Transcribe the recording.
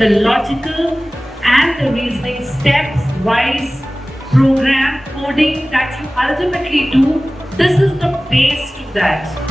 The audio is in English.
the logical and the reasoning steps wise program coding that you ultimately do, this is the base to that.